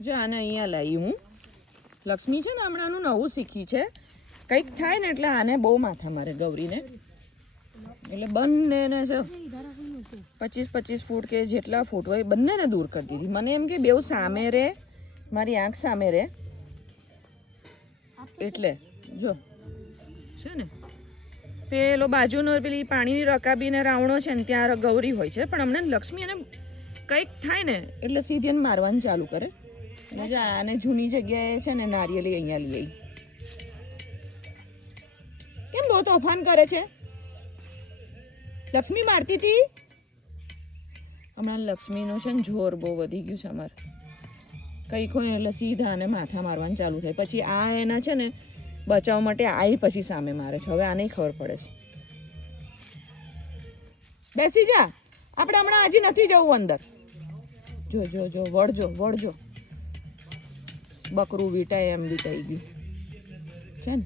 જો આને અહીંયા લાવી હું. લક્ષ્મી છે ને હમણાંનું નવું શીખી છે. કંઈક થાય ને એટલે આને બહુ માથા મારે ગૌરીને. એટલે બંનેને છે 25-25 ફૂટ કે જેટલા ફૂટ હોય બંનેને દૂર કરી દીધી. મને એમ કે બેઉ સામે રહે, મારી આંખ સામે રહે, એટલે જો છે ને પેલો બાજુનો પેલી પાણીની રકાબીને રાવણો છે ને ત્યાં ગૌરી હોય છે, પણ હમણાં લક્ષ્મી એને કંઈક થાય ને એટલે સીધી એને મારવાનું ચાલુ કરે. અને આને જૂની જગ્યાએ છે ને નારિયેલી અહીંયા લઈ આવી. કેમ બહુ તોફાન કરે છે? લક્ષ્મી મારતી હતી. હમણાં લક્ષ્મીનું છે ને જોર બહુ વધી ગયું છે અમારે. કંઈક હોય એટલે સીધા આને માથા મારવાનું ચાલુ થાય. પછી આ એના છે ને બચાવવા માટે આ પછી સામે મારે છે. હવે આને ખબર પડે છે. બેસી જા, આપણે હમણાં હજી નથી જવું અંદર. જો જો જો વળજો વળજો. બકરું વીટાય એમ વીટાઈ ગયું છે ને.